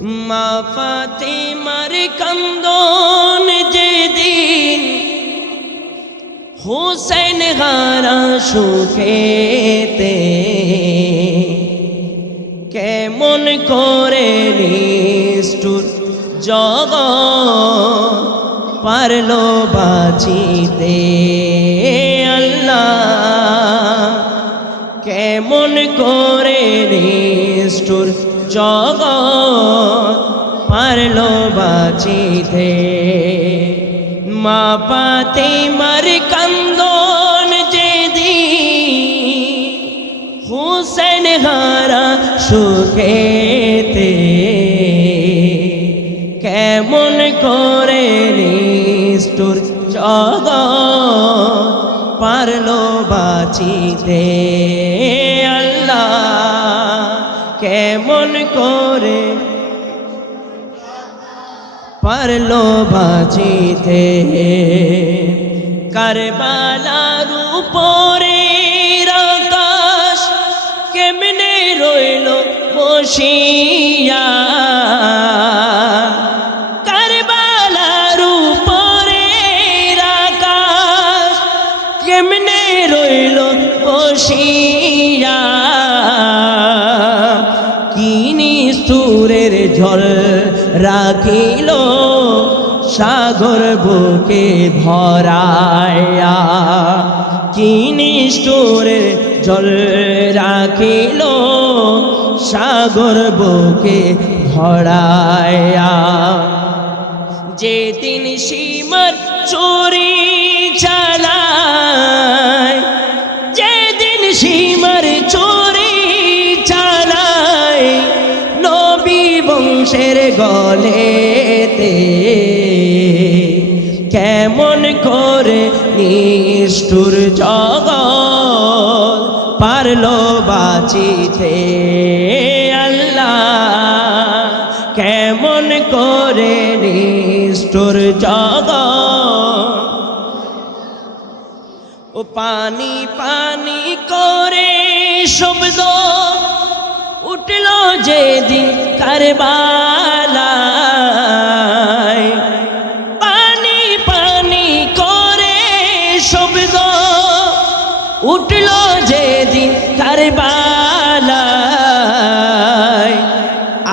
মা ফাতেমার কান্দন যেদিন হোসেন হারা সুখেতে কেমন করে নিষ্ঠুর জগ পারল বাঁচিতে। কেমন করে নিষ্ঠুর জগ পারল বাঁচিতে? মা পাতে মার কান্দন যেদি হুসেন হারা সুখেতে? কেমন করে নিষ্ঠুর জগ পারল বাঁচিতে। আল্লাহ কেমন করে পারল বাঁচিতে। কারবালার কি নিষ্ঠুরের ঝড় রাখিল সাগর বুকে ভরায়া। কি নিষ্ঠুরের জল রাখিল সাগর বুকে ভরায়া। যেদিন সীমার চোরি বংশের গলেতে কেমন করে নিষ্ঠুর জগৎ পারল বাঁচিতে? আল্লাহ কেমন করে নিষ্ঠুর জগৎ? ও পানি পানি করে শব্দ উঠল যেদিন কারবালায়। পানি পানি করে শব্দ উঠল যেদিন কারবালায়।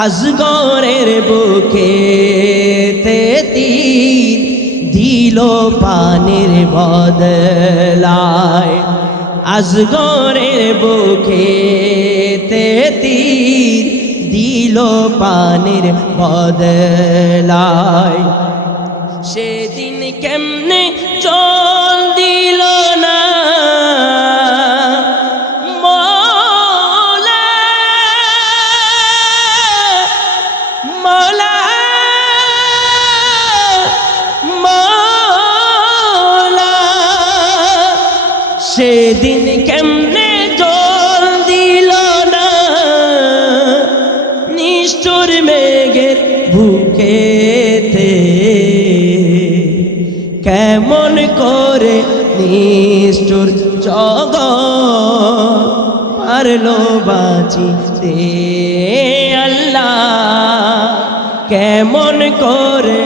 আজগরের বুকে দিল পানির বদলায়। আজগরের বুকে দিল পানির বদলায়। সেদিন কেমনে জল দিল না। সেদিন কেমনে কেমন করে নিষ্ঠুর জগ পারল বাঁচিতে আল্লাহ? কেমন করে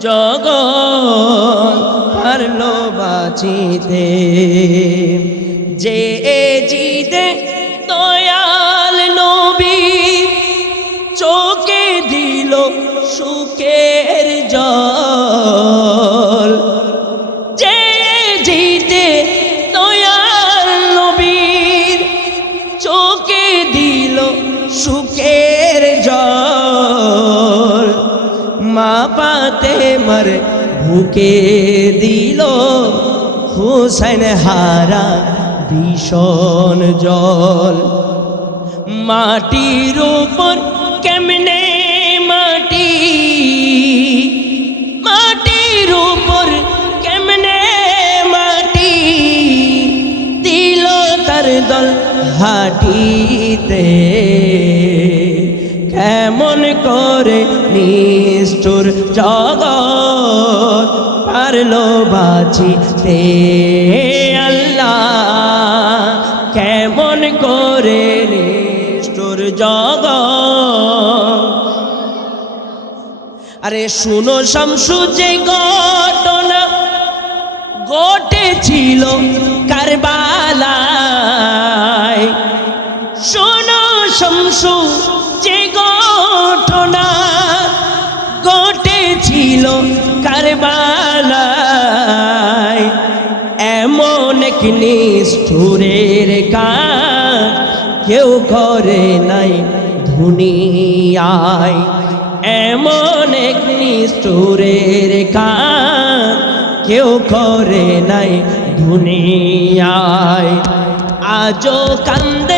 জগ পারল বাঁচিতে? যে ভুকে দিল হুসেন হারা ভীষণ জল। মাটির উপর কেমনে মাটি? মাটির উপর কেমনে মাটি? দিল তার দল হাটিতে। কেমন করে নিষ্ঠুর জগৎ পারল বাঁচিতে। আল্লাহ, কেমন করে নিষ্ঠুর জগৎ। আরে শুনো শামসু, যে ঘটনা ঘটেছিল কারবালায়। শোনো শামসু, যে ঘটনা ঘটেছিল কারবালায় এমন এক নিষ্ঠুরের কাজ কেউ করে নাই দুনিয়ায় এমন এক নিষ্ঠুরের কাজ কেউ করে নাই দুনিয়ায় আজও কান্দেন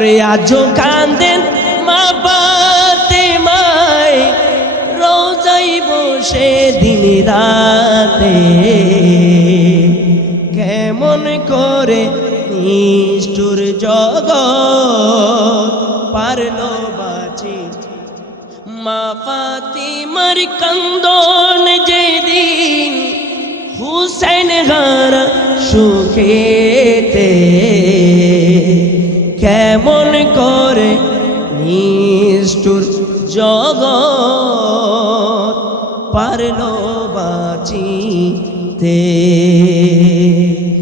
ওরে আজও কান্দেন, মা পাতে মায়, রোজাই বসে দিন রাতে। কেমন করে নিষ্ঠুর জগ পারল বাঁচি। মা পাতি ফাতিমার কান্দন যেদিন হুসেন হার সুখেতে কেমন করে নিষ্ঠুর জগৎ পারল বাঁচিতে